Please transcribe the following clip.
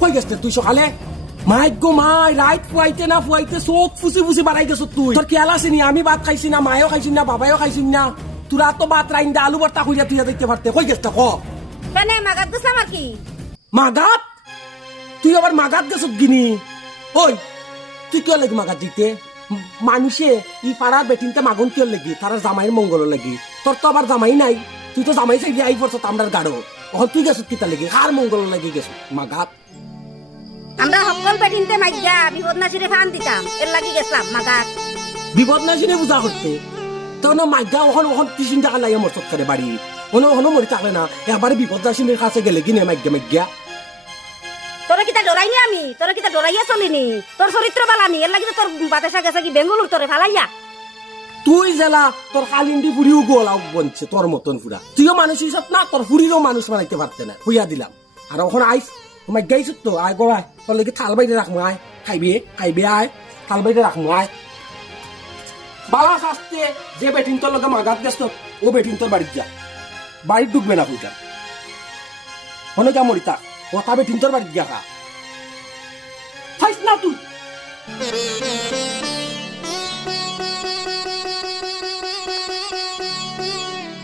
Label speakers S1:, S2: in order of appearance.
S1: কই গেছ তুই সকালে? মাইক গো মাই রাইট ফুয়াইতে না ফুয়াইতে চোখ ফুসি ফুসি বাড়াই গেছ তুই। তোর খেয়াল আছে নি? আমি ভাত খাইছি না মায়ও খাইছি না খাইছি না। তোরা তো ভাত রাইন দা আলু ভর্তা তুই দেখতে পারতে। কই গেছ ক?
S2: কেন মাগাত গেছিলাম আর কি
S1: মাগাত? তুই আবার মাগাত গেছ গিনি? ওই তুই কিয় লাগি মাগাত দিতে? মানুষে ই পাড়ার বেটিনতে মাগুন কিয় লাগি? তারা জামাইয়ের মঙ্গল লাগি। তোর তো আবার জামাই নাই। তুই তো জামাই চাই আই পড়ছ আমরার গাড়ো ওখান তুই গেছ কিতা লাগি? কার মঙ্গল লাগি গেছ। মাগাত
S2: আমরা সকল বেটিনতে মাইয়া বিপদ নাচিরে ফান দিতাম। এর লাগি গেছিলাম মাগাত
S1: বিপদ না জেনে পূজা করতে তখন মাইগা ওখানে ওখান তিন টাকা লাগে মরচত করে বাড়ি ওখানে ওখানে মরি থাকলে না একবারে বিপদ নাসিনের কাছে গেলে কিনে মাইগা মাইগা
S2: তোরা কিতা ডরাইনি আমি? তোরা কিতা ডরাইয়া চলিনি? তোর চরিত্র বালানি? এর লাগি তোর বাতাসা গেছে কি বেঙ্গলুর তোরে ফালাইয়া?
S1: তুই জেলা, তোর কালিন্দি ফুড়িও গোলাও বনছে তোর মতন ফুরা তুইও মানুষ হিসাব না, তোর ফুড়িরও মানুষ বানাইতে পারতে না, হুইয়া দিলাম। আর ওখানে আইস মাই গাইছ তো, আয় গড়াই তোর লেগে থাল বাইরে রাখব আয়। খাইবি খাইবি, আয়। থাল বাইরে রাখব আয়। বালা শাস্তে, যে বেটিন তোর লগে মাগাত গেছ ও বেটিন তোর বাড়ির যা। বাড়ির ঢুকবে না ফুইটা মনে যা মরিতা ও তা বেটিন তোর বাড়ির গিয়া খা। খাইস না তুই।